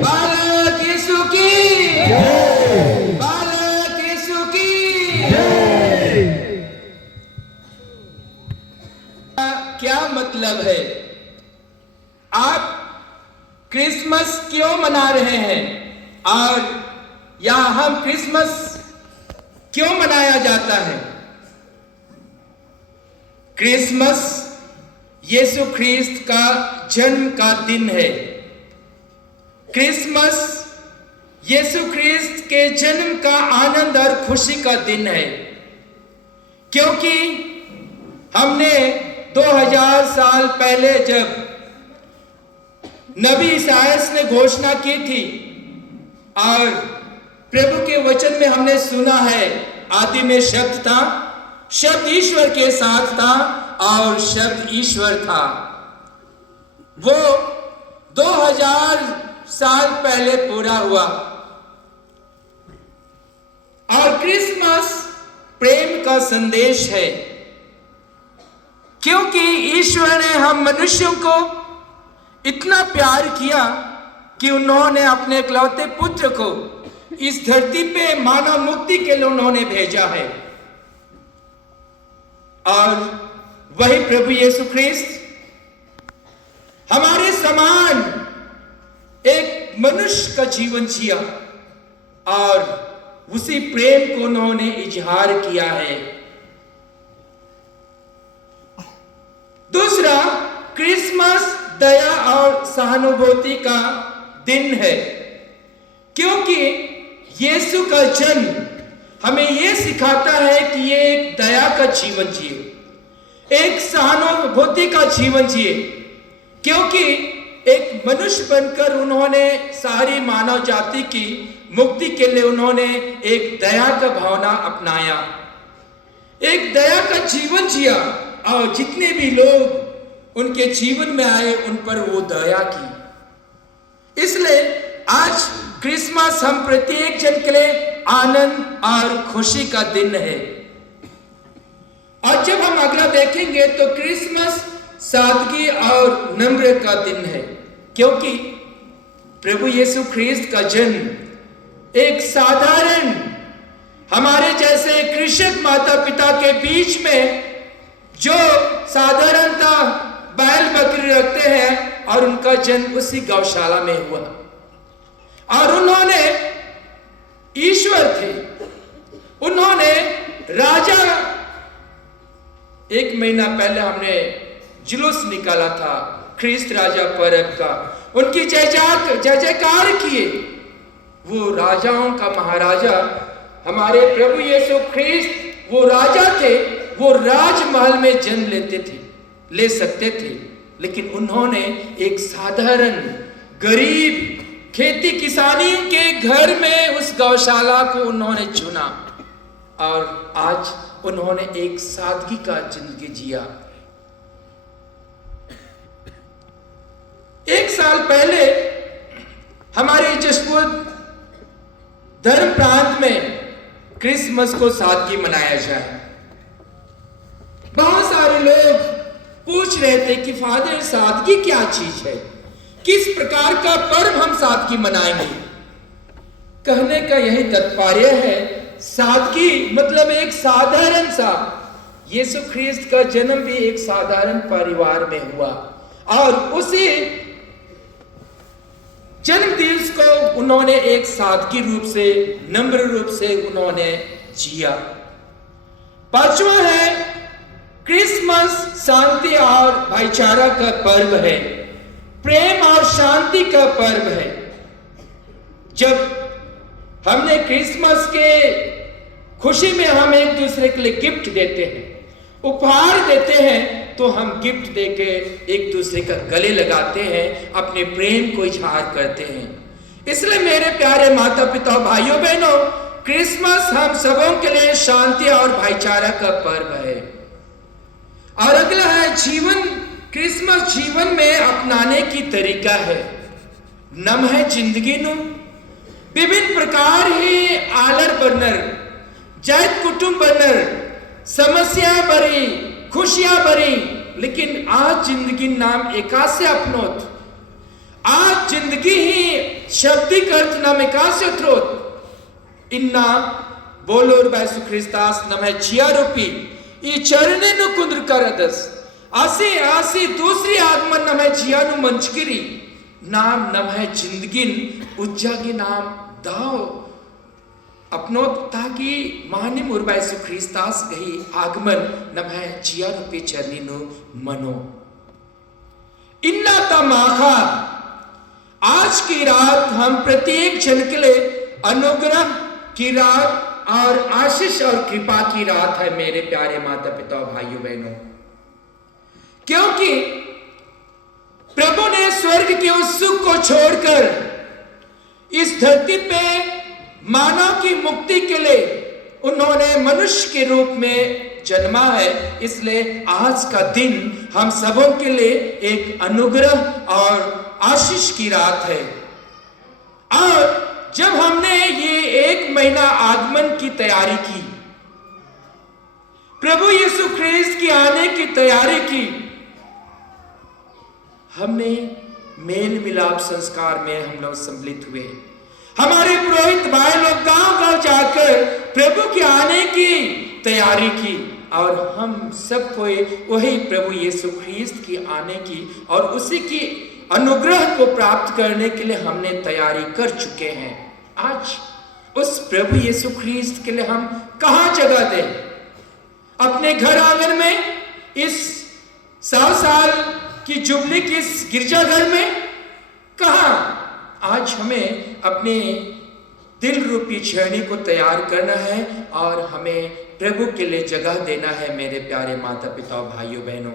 बालक यीशु की, बालक यीशु की। क्या मतलब है? आप क्रिसमस क्यों मना रहे हैं? और या हम क्रिसमस क्यों मनाया जाता है? क्रिसमस यीशु ख्रीस्त का जन्म का दिन है। क्रिसमस यीशु ख्रीस्त के जन्म का आनंद और खुशी का दिन है, क्योंकि हमने 2000 साल पहले जब नबी ईसायास ने घोषणा की थी और प्रभु के वचन में हमने सुना है, आदि में शब्द था, शब्द ईश्वर के साथ था और शब्द ईश्वर था। वो 2000 साल पहले पूरा हुआ। और क्रिसमस प्रेम का संदेश है, क्योंकि ईश्वर ने हम मनुष्यों को इतना प्यार किया कि उन्होंने अपने इकलौते पुत्र को इस धरती पे मानव मुक्ति के लिए उन्होंने भेजा है। और वही प्रभु यीशु ख्रीस्त हमारे समान एक मनुष्य का जीवन जिया और उसी प्रेम को उन्होंने इजहार किया है। दूसरा, क्रिसमस दया और सहानुभूति का दिन है, क्योंकि यीशु का जन्म हमें यह सिखाता है कि ये एक दया का जीवन जिए, एक सहानुभूति का जीवन जिए, क्योंकि एक मनुष्य बनकर उन्होंने सारी मानव जाति की मुक्ति के लिए उन्होंने एक दया का भावना अपनाया, एक दया का जीवन जिया और जितने भी लोग उनके जीवन में आए उन पर वो दया की। इसलिए आज क्रिसमस हम प्रत्येक जन के लिए आनंद और खुशी का दिन है। और जब हम अगला देखेंगे तो क्रिसमस सादगी और नम्र का दिन है, क्योंकि प्रभु यीशु ख्रीस्त का जन्म एक साधारण हमारे जैसे कृषक माता पिता के बीच में जो साधारणता बैल बकरी रखते हैं, और उनका जन्म उसी गौशाला में हुआ। और उन्होंने ईश्वर थे, उन्होंने राजा, 1 महीना पहले हमने जुलूस निकाला था ख्रीस्त राजा पर्व का, उनकी जय जयकार किए। वो राजाओं का महाराजा हमारे प्रभु यीशु ख्रीस्त वो राजा थे, वो राजमहल में जन्म ले सकते थे, लेकिन उन्होंने एक साधारण गरीब खेती किसानी के घर में उस गौशाला को उन्होंने चुना और आज उन्होंने एक सादगी का जिंदगी जिया। 1 साल पहले हमारे जशपुर धर्म प्रांत में क्रिसमस को सादगी मनाया जाए। बहुत सारे लोग पूछ रहे थे कि फादर सादगी क्या चीज है, किस प्रकार का पर्व हम सादगी मनाएंगे। कहने का यही तात्पर्य है, सादगी मतलब एक साधारण सा, यीशु ख्रीस्त का जन्म भी एक साधारण परिवार में हुआ और उसी जन्म दिवस को उन्होंने एक सादगी रूप से, नम्र रूप से उन्होंने जिया। 5वां है क्रिसमस शांति और भाईचारा का पर्व है, प्रेम और शांति का पर्व है। जब हमने क्रिसमस के खुशी में हम एक दूसरे के लिए गिफ्ट देते हैं, उपहार देते हैं, तो हम गिफ्ट देके एक दूसरे का गले लगाते हैं, अपने प्रेम को इजहार करते हैं। इसलिए मेरे प्यारे माता पिता भाइयों बहनों, क्रिसमस हम सबों के लिए शांति और भाईचारा का पर्व है। और अगला है जीवन, क्रिसमस जीवन में अपनाने की तरीका है। नम है जिंदगी नु विभिन्न प्रकार ही आलर बनर, जैत कुटुंब बनर, समस्या भरी, खुशियां भरी, लेकिन आज जिंदगी नाम एकासे अपनोत। आज जिंदगी ही शाब्दिक अर्थ namikasya trot inna bolor by Yesus Kristus namai jiarupi I चरणे नु कुंद्र करदस आसे आसे दूसरी आगमन नमः जियानु मंचकिरी नाम नमः जिंदगिन उज्जागे नाम दाओ अपनो ताकि माने मुरबा यीशु ख्रिस्तास गही आगमन नमः जियानु पे चरणी नु मनो इन्ना तमाखा आज की रात हम प्रत्येक जन के लिए अनुग्रह की रात और आशीष और कृपा की रात है मेरे प्यारे माता पिता भाइयों बहनों क्योंकि प्रभु ने स्वर्ग के उस सुख को छोड़कर इस धरती पे मानव की मुक्ति के लिए उन्होंने मनुष्य के रूप में जन्मा है इसलिए आज का दिन हम सबों के लिए एक अनुग्रह और आशीष की रात है और जब हमने ये 1 महीना आगमन की तैयारी की प्रभु यीशु ख्रिस्त की आने की तैयारी की हमने मेल मिलाप संस्कार में हम लोग सम्मिलित हुए हमारे पुरोहित भाई लोग गांव-गांव जाकर प्रभु के आने की तैयारी की और हम सब कोई वही प्रभु यीशु ख्रिस्त की आने की और उसी की अनुग्रह को प्राप्त करने के लिए हमने तैयारी कर चुके हैं आज उस प्रभु यीशु ख्रिस्त के लिए हम कहां जगह दें अपने घर आंगन में इस 100 साल की जुबली की इस गिरजाघर में कहां आज हमें अपने दिल रूपी छेनी को तैयार करना है और हमें प्रभु के लिए जगह देना है मेरे प्यारे माता पिता भाइयों बहनों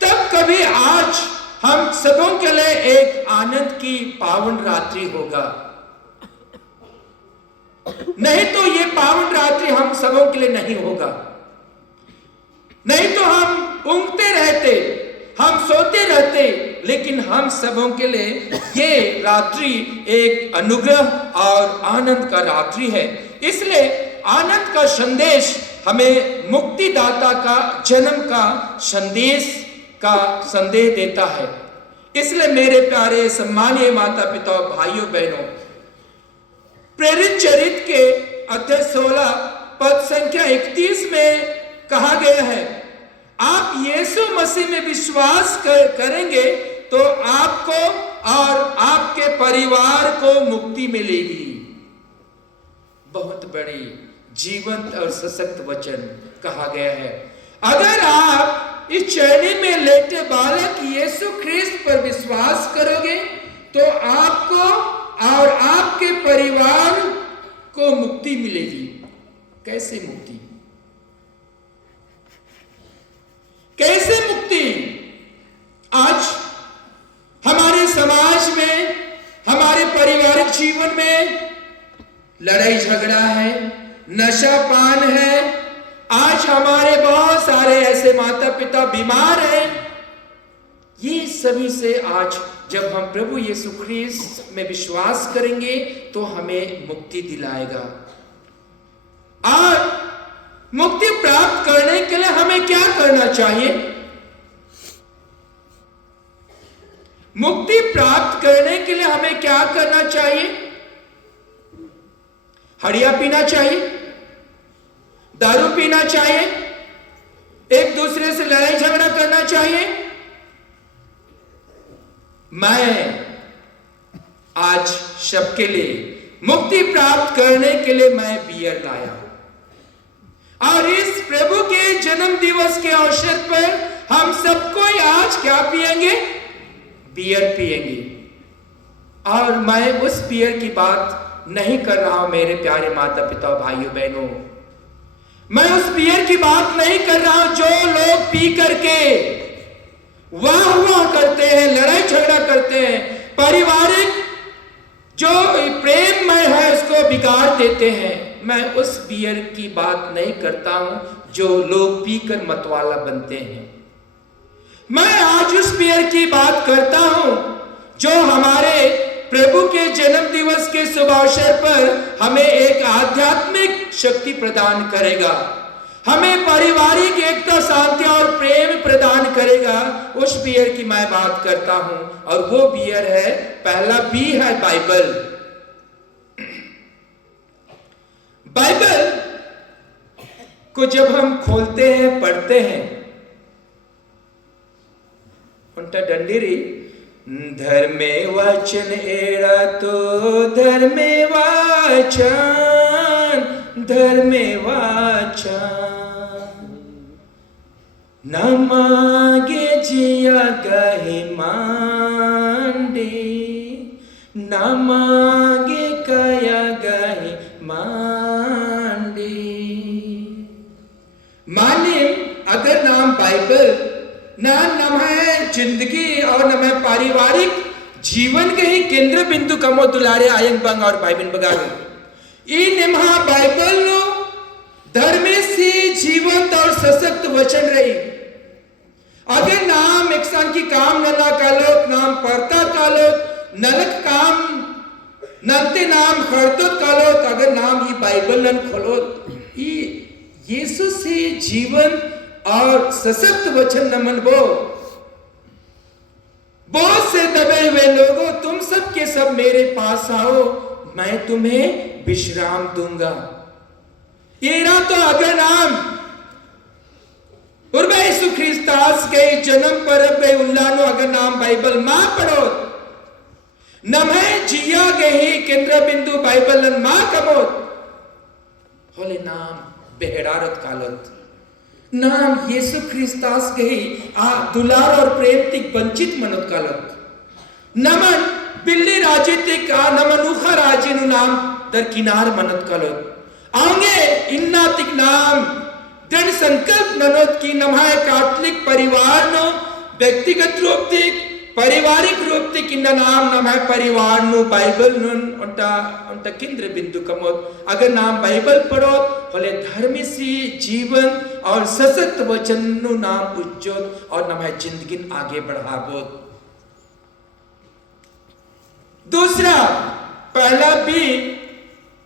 तब कभी आज हम सबों के लिए एक आनंद की पावन रात्रि होगा नहीं तो ये पावन रात्रि हम सबों के लिए नहीं होगा नहीं तो हम ऊँघते रहते हम सोते रहते लेकिन हम सबों के लिए ये रात्रि एक अनुग्रह और आनंद का रात्रि है इसलिए आनंद का संदेश हमें मुक्तिदाता का जन्म का संदेश देता है इसलिए मेरे प्यारे सम्मानीय माता पिता भाइयों बहनों प्रेरित चरित्र के अध्याय 16 पद संख्या 31 में कहा गया है आप यीशु मसीह में विश्वास करेंगे तो आपको और आपके परिवार को मुक्ति मिलेगी बहुत बड़ी जीवंत और सशक्त वचन कहा गया है अगर आप इस चरनी में लेटे बालक यीशु ख्रिस्त पर विश्वास करोगे तो आपको और आपके परिवार को मुक्ति मिलेगी कैसे मुक्ति कैसे मुक्ति आज हमारे समाज में हमारे पारिवारिक जीवन में लड़ाई झगड़ा है नशा पान है आज हमारे बहुत सारे ऐसे माता पिता बीमार हैं ये सभी से आज जब हम प्रभु यीशु ख्रिस्त में विश्वास करेंगे तो हमें मुक्ति दिलाएगा और मुक्ति प्राप्त करने के लिए हमें क्या करना चाहिए मुक्ति प्राप्त करने के लिए हमें क्या करना चाहिए हड़िया पीना चाहिए दारू पीना चाहिए एक दूसरे से लड़ाई झगड़ा करना चाहिए मैं आज सबके लिए मुक्ति प्राप्त करने के लिए मैं बियर लाया और इस प्रभु के जन्म दिवस के अवसर पर हम सबको आज क्या पिएंगे बियर पिएंगे और मैं उस बियर की बात नहीं कर रहा हूं मेरे प्यारे माता पिता भाइयों बहनों मैं उस बियर की बात नहीं कर रहा हूं जो लोग पी करके वाह करते हैं लड़ाई झगड़ा करते हैं पारिवारिक जो प्रेममय है उसको बिगाड़ देते हैं मैं उस बियर की बात नहीं करता हूं जो लोग पीकर मतवाला बनते हैं मैं आज उस बियर की बात करता हूं जो हमारे प्रभु के जन्म दिवस के शुभ अवसर पर हमें एक आध्यात्मिक शक्ति प्रदान करेगा हमें पारिवारिक एकता, शांति और प्रेम प्रदान करेगा। उस बियर की मैं बात करता हूं और वो बियर है, पहला बी है बाइबल। बाइबल को जब हम खोलते हैं, पढ़ते हैं, उनका डंडीरी धर्मे वचन एड़ा तो धर्मे वाचन, धर्मे वाचन न मागे जिया गहे मांडे, न मागे कया गहे मांडे। माने अगर नाम बाइबल नाम है जिंदगी और नाम है पारिवारिक जीवन के ही केंद्र बिंदु कमो दुलारे आयन बंग और बाइबल बगारो ई निम्हा बाइबल नो धर्मे से जीवंत और सशक्त वचन रही। अगर नाम एकसान की काम नला कालो नाम पढ़ता कालो नलक काम नलते नाम खड़तो कालो, अगर नाम ही बाइबल नन खोलो यीशु से जीवन और सशक्त वचन नमन बो। बहुत से दबे हुए लोगों, तुम सब के सब मेरे पास आओ, मैं तुम्हें विश्राम दूंगा। ये ना तो अगर नाम और यीशु ख्रिस्तास के जन्म पर बे उल्लानो अगर नाम बाइबल मां पढ़ो नमः जिया गही केंद्र बिंदु बाइबल मां कबो होले नाम बेहरारत कालत नाम यीशु ख्रिस्तास गही आ दुलार और प्रेम तिक वंचित मनोत कालत नमन बिल्ली राजे तिक आ नमनुखा राजे नु नाम दर किनार मनोत कालत आंगे इन्ना तिक नाम दृढ़ संकल्प ननोत की नमाय कैथोलिक परिवार नो व्यक्तिगत रूप तिक पारिवारिक रूप तिक इन्ना नाम नमाय परिवार नु बाइबल नुन उनता केंद्र बिंदु कमोत अगर नाम बाइबल पढ़ो होले धर्मी सी जीवन और सशक्त वचन नु नाम उज्जोत और नमाय जिंदगी आगे बढ़ाबो। दूसरा पहला बी,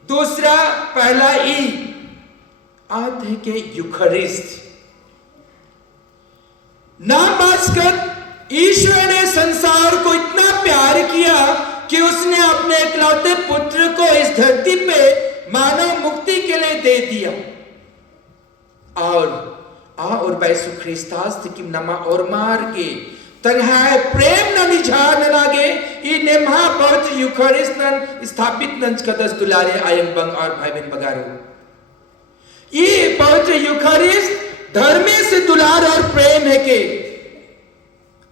दूसरा पहला ई आते हैं के यूखरिस्ट नाम बासकर ईश्वर ने संसार को इतना प्यार किया कि उसने अपने इकलौते पुत्र को इस धरती पे मानव मुक्ति के लिए दे दिया। और बैसु ख्रिस्तास की नमा और मार के तन्हाय प्रेम न निझार न लागे ई नेमहा पवित्र यूखरिस्ट न स्थापित नंच कदस दुलारे आयन बंग और भाई बहन बगारो। ये पवित्र यूखरिस्ट धर्मे से दुलार और प्रेम है के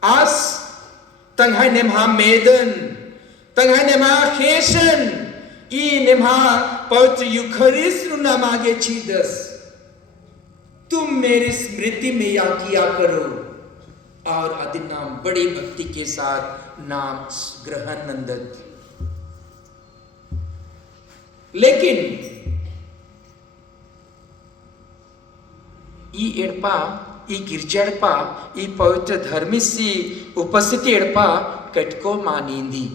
आस तंहाय नेमहा मेदन तंहाय नेमहा खेशन ई नेमहा पवित्र यूखरिस्ट नमागे चीदस तुम मेरी स्मृति में या किया करो और आदि नाम बड़ी भक्ति के साथ नाम ग्रहण नंदत। लेकिन ई एड़पा ई गिरजड़पा ई पवित्र धर्मी सी उपस्थिति एड़पा कटको मानींदी।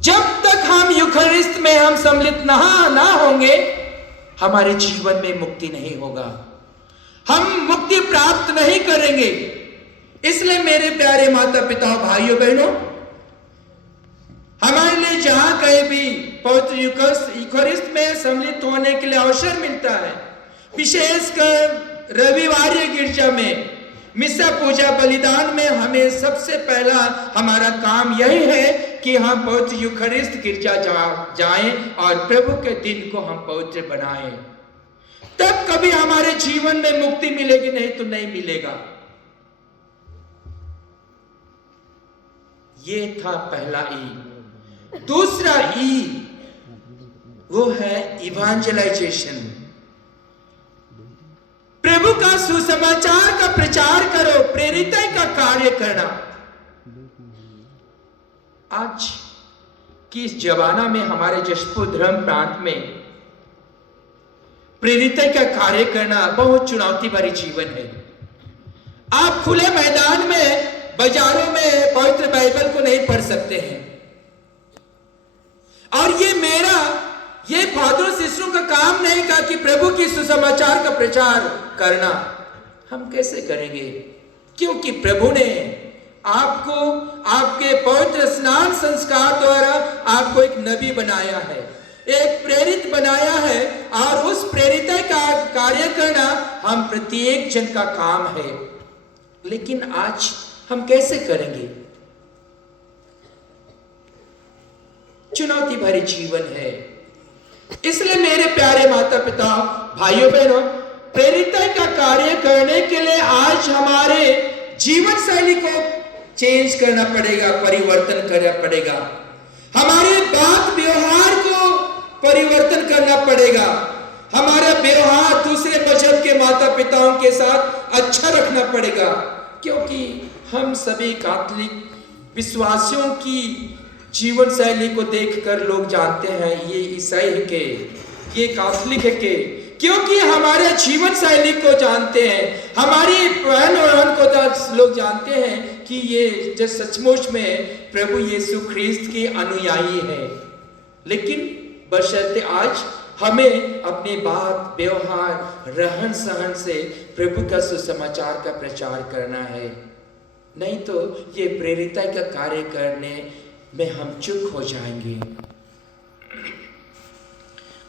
जब तक हम यूखरिस्ट में हम सम्मिलित ना होंगे हमारे जीवन में मुक्ति नहीं होगा, हम मुक्ति प्राप्त नहीं करेंगे। इसलिए मेरे प्यारे माता पिता भाइयों बहनों, हमारे लिए जहां कहीं भी पवित्र यूखरिस्ट में सम्मिलित होने के लिए अवसर मिलता है, विशेषकर रविवार गिरजा में मिसा पूजा बलिदान में हमें सबसे पहला हमारा काम यही है कि हम पवित्र यूखरिस्ट गिरजा जाएं और प्रभु के दिन को हम पवित्र बनाएं। तब कभी हमारे जीवन में मुक्ति मिलेगी, नहीं तो नहीं मिलेगा। ये था पहला ई। दूसरा ई वो है इवांजेलाइजेशन। प्रभु का सुसमाचार का प्रचार करो, प्रेरित का कार्य करना। आज की इस जमाना में हमारे जशपुर धर्म प्रांत में प्रेरित का कार्य करना बहुत चुनौती भरी जीवन है। आप खुले मैदान में बाजारों में पवित्र बाइबल को नहीं पढ़ सकते हैं। और ये मेरा ये फादर सिस्टरों का काम नहीं का कि प्रभु की सुसमाचार का प्रचार करना। हम कैसे करेंगे? क्योंकि प्रभु ने आपको आपके पवित्र स्नान संस्कार द्वारा आपको एक नबी बनाया है, एक प्रेरित बनाया है, और उस प्रेरित का कार्य करना हम प्रत्येक जन का काम है। लेकिन आज हम कैसे करेंगे? चुनौती भरी जीवन है। इसलिए मेरे प्यारे माता पिता, भाइयों बहनों, प्रेरित का कार्य करने के लिए आज हमारे जीवन शैली को चेंज करना पड़ेगा, परिवर्तन करना पड़ेगा। हमारे बात व्यवहार को परिवर्तन करना पड़ेगा। हमारा व्यवहार दूसरे मजहब के माता पिताओं के साथ अच्छा रखना पड़ेगा, क्योंकि हम सभी कैथोलिक विश्वासियों की जीवन शैली को देखकर लोग जानते हैं ये ईसाई है के, ये कैथोलिक है के, क्योंकि हमारे जीवन शैली को जानते हैं, हमारी बहन और को लोग जानते हैं कि ये जो सचमुच में प्रभु यीशु ख्रीस्त के अनुयायी है। लेकिन बशर्ते आज हमें अपनी बात व्यवहार रहन सहन से प्रभु का सुसमाचार का प्रचार करना है, नहीं तो ये प्रेरिता का कार्य करने में हम चूक हो जाएंगे।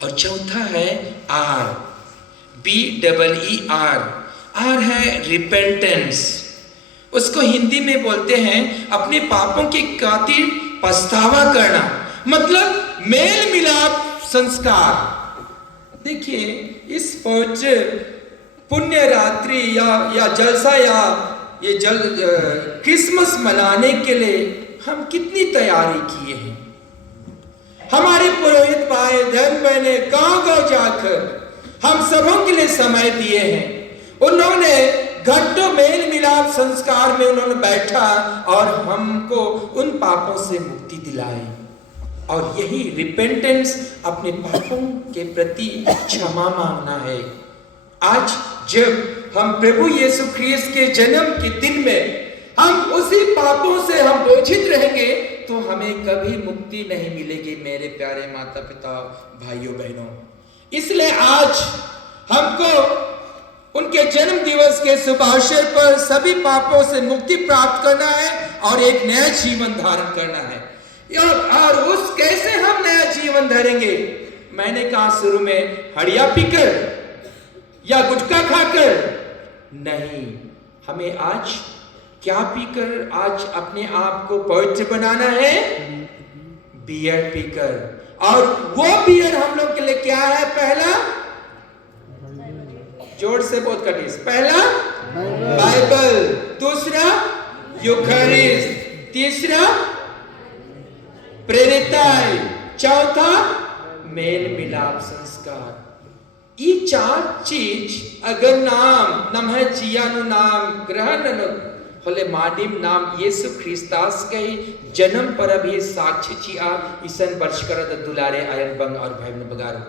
और चौथा है आर, BEER। आर है रिपेंटेंस। उसको हिंदी में बोलते हैं अपने पापों के खातिर पछतावा करना, मतलब मेल मिलाप संस्कार। देखिए, इस पवित्र पुण्य रात्रि या जलसा या ये क्रिसमस मनाने के लिए हम कितनी तैयारी किए हैं। हमारे पुरोहित भाई धर्म बहने गांव-गांव जाकर हम सबों के लिए समय दिए हैं। उन्होंने घंटों मेल मिलाप संस्कार में उन्होंने बैठा और हमको उन पापों से मुक्ति दिलाई। और यही रिपेंटेंस अपने पापों के प्रति क्षमा मांगना है। आज जब हम प्रभु यीशु ख्रीस्त के जन्म के दिन में हम उसी पापों से हम बोझित रहेंगे तो हमें कभी मुक्ति नहीं मिलेगी, मेरे प्यारे माता पिता, भाइयों बहनों। इसलिए आज हमको उनके जन्म दिवस के शुभ अवसर पर सभी पापों से मुक्ति प्राप्त करना है और एक नया जीवन धारण करना है। और उस कैसे हम नया जीवन धरेंगे? मैंने कहा शुरू में हड़िया पीकर या गुटखा खाकर नहीं, हमें आज क्या पीकर आज अपने आप को पवित्र बनाना है? बियर पीकर। और वो बियर हम लोग के लिए क्या है? पहला, जोर से बहुत कटिस, पहला बाइबल, दूसरा यूखरिस्ट, तीसरा प्रेरिताई, चौथा मेल मिलाप संस्कार। ये चार चीज अगर नाम है जियानु नाम ग्रहण होले माडिम नाम येसु ख्रिस्तास के जन्म पर अभी साक्षी चिया ईसन वर्ष करत दुलारे आयन बंग और भाई ने बगारो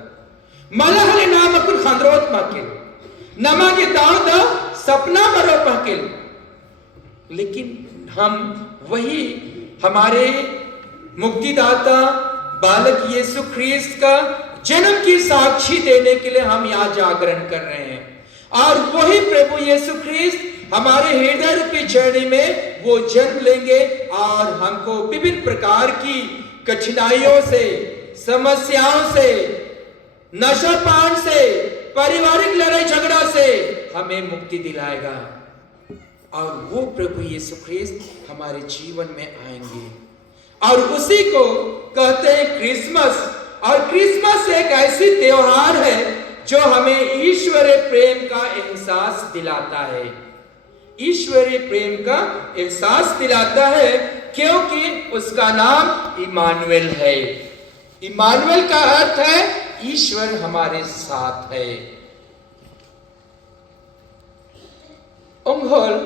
मला हले नाम अकुल खांद्रोत माकिल नमा के दाव सपना मरो पाकिल। लेकिन हम वही हमारे मुक्तिदाता बालक यीशु ख्रीस्त का जन्म की साक्षी देने के लिए हम यहाँ जागरण कर रहे हैं। और वही प्रभु यीशु ख्रीस्त हमारे हृदय रूपी जर्नी में वो जन्म लेंगे और हमको विभिन्न प्रकार की कठिनाइयों से, समस्याओं से, नशापान से, पारिवारिक लड़ाई झगड़ा से हमें मुक्ति दिलाएगा। और वो प्रभु यीशु ख्रीस्त हमारे जीवन में आएंगे और उसी को कहते हैं क्रिसमस। और क्रिसमस एक ऐसी त्योहार है जो हमें ईश्वरीय प्रेम का एहसास दिलाता है, ईश्वरीय प्रेम का एहसास दिलाता है, क्योंकि उसका नाम इमानुएल है। इमानुएल का अर्थ है ईश्वर हमारे साथ है। उंगोल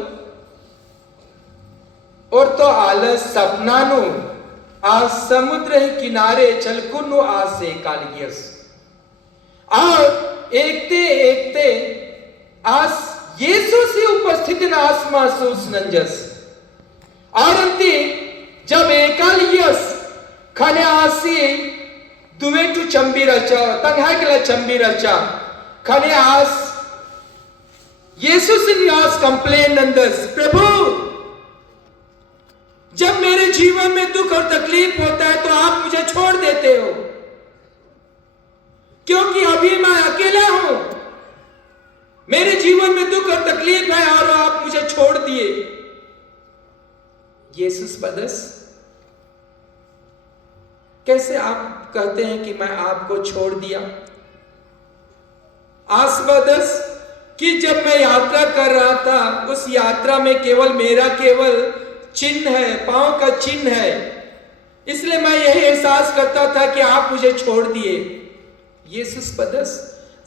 और तो आलस सपनानु आ समुद्र किनारे चलकुनु आसे कालियस और एकते आस यीशु से उपस्थित नास महसूस नंजस और अंति जब एकालियस खने आसी duetu chambi racha, tanghai kala chambi racha. Khane as यीशु से नियास कंप्लेन नंदस, प्रभु जब मेरे जीवन में दुख और तकलीफ होता है तो आप मुझे छोड़ देते हो, क्योंकि अभी मैं अकेला हूं, मेरे जीवन में दुख और तकलीफ है और आप मुझे छोड़ दिए। यीशुस बदस, कैसे आप कहते हैं कि मैं आपको छोड़ दिया? आसबदस कि जब मैं यात्रा कर रहा था, उस यात्रा में केवल मेरा केवल चिन्ह है, पांव का चिन्ह है, इसलिए मैं यही एहसास करता था कि आप मुझे छोड़ दिए। यीशुस बदस,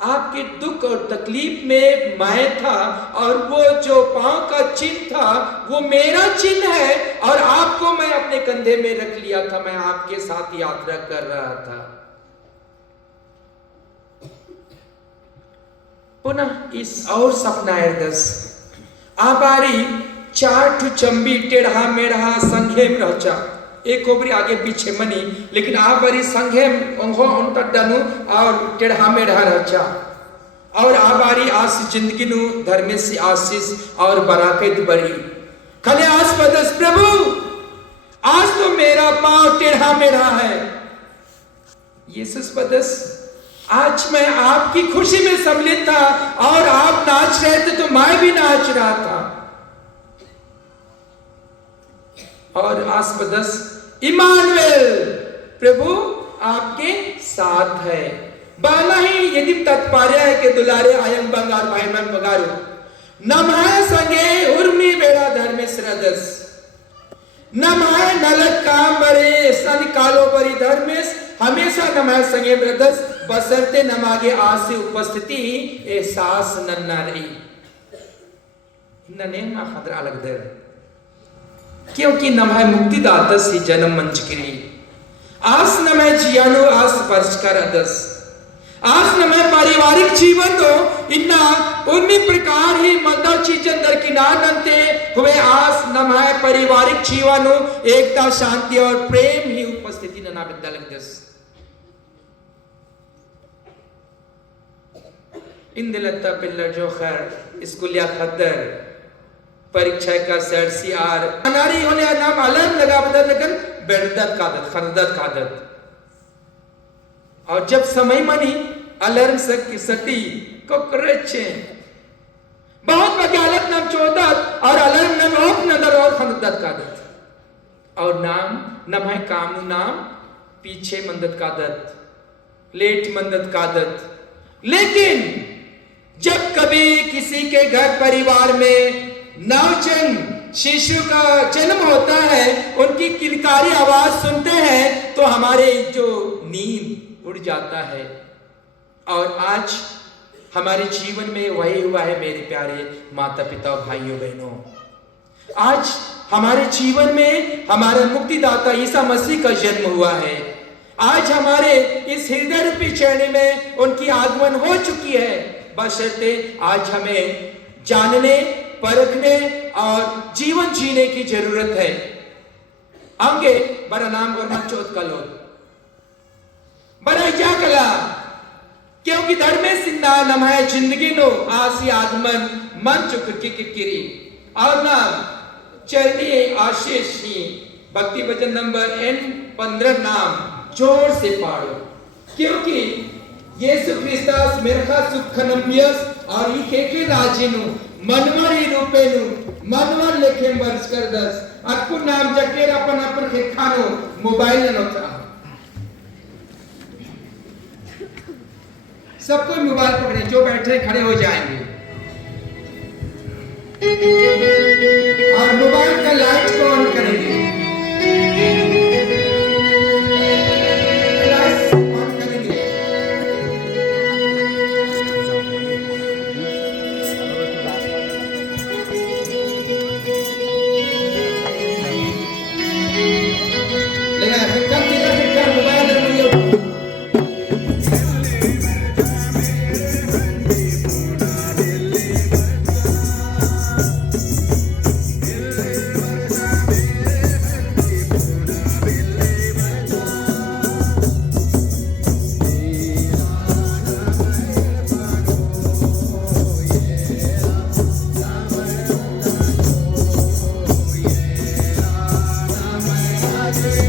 आपके दुख और तकलीफ में मैं था और वो जो पांव का चिन्ह था वो मेरा चिन्ह है, और आपको मैं अपने कंधे में रख लिया था, मैं आपके साथ यात्रा कर रहा था। पुनः इस और सपना दस आबारी 4 चंबी टेढ़ा मेढ़ा संघेम रचा, एक कोबरी आगे पीछे मनी, लेकिन आबारी संघेम उनका डनु और टेढ़ा मेढ़ा रचा, और आबारी आस जिंदगी नु धर्म से आशीष और बराकत बड़ी। खले आस बदस, प्रभु आज तो मेरा पांव टेढ़ा मेढ़ा है। यीशुस बदस, आज मैं आपकी खुशी में सम्मिलित था और आप नाच रहे थे तो मैं भी नाच रहा था। और आसपदस, इमानुएल, प्रभु आपके साथ है। बाला ही यदि तत्पर्य है के दुलारे आयन बंगार भाई मन बगारू नमः संगे उर्मी बेड़ा धर्म श्रदस, नमः नलक काम बरे सन कालो बरी धर्मेश, हमेशा नमः संगे ब्रदर्स बसरते नमागे आज से उपस्थिति एहसास नन्ना रही नने ना खतरा अलग दर, क्योंकि नमः मुक्तिदाता से जन्म मंच करी, आस नमः जियानो आस वर्ष कर अदस, आस नमः पारिवारिक जीवन दो इन्ना उन्मी प्रकार ही मदा चीजन दर किनार नंते हुए आस नमः पारिवारिक जीवनो एकता शांति और प्रेम ही उपस्थिति नना विद्यालय दस। इन दिलता पिल्लर जो खैर स्कूलिया खतर परीक्षा का सरसी आर अनारी होने नाम अलग लगा बदल लगन बेरदत कादत खरदत कादत, और जब समय मनी अलर्म सटी को करचे बहुत बग्यालत नाम चौदत और अलर्म नाम ऑफ नदर और खनुदत कादत, और नाम नमः कामू नाम पीछे मंदत कादत, लेट मंदत कादत। लेकिन जब कभी किसी के घर परिवार में नवजन शिशु का जन्म होता है, उनकी किलकारी आवाज सुनते हैं तो हमारे जो नींद उड़ जाता है। और आज हमारे जीवन में वही हुआ है मेरे प्यारे माता पिता भाइयों बहनों, आज हमारे जीवन में हमारा मुक्तिदाता ईसा मसीह का जन्म हुआ है। आज हमारे इस हृदय रूपी चरणी में उनकी आगमन हो चुकी है, बशर्ते आज हमें जानने परखने और जीवन जीने की जरूरत है। आगे बड़ा नाम और मंचोत कलो बड़ा क्या कला, क्योंकि धर्मे सिंधा नमः जिंदगी नो आसी आगमन मन चुक की किरी, और नाम चरणी आशीष ही भक्ति भजन नंबर N15 नाम जोर से पाड़ो, क्योंकि यीशु क्रिस्तास मेरखा सुखनम्यस और इखे के राजिनु मनवरी रूपेनु मनवर लेखे वर्ष कर दस अक्कु नाम जकेर अपन अपन के खानो मोबाइल न था, सब कोई मोबाइल पकड़े, जो बैठे खड़े हो जाएंगे और मोबाइल का लाइट को ऑन करेंगे। Thank you.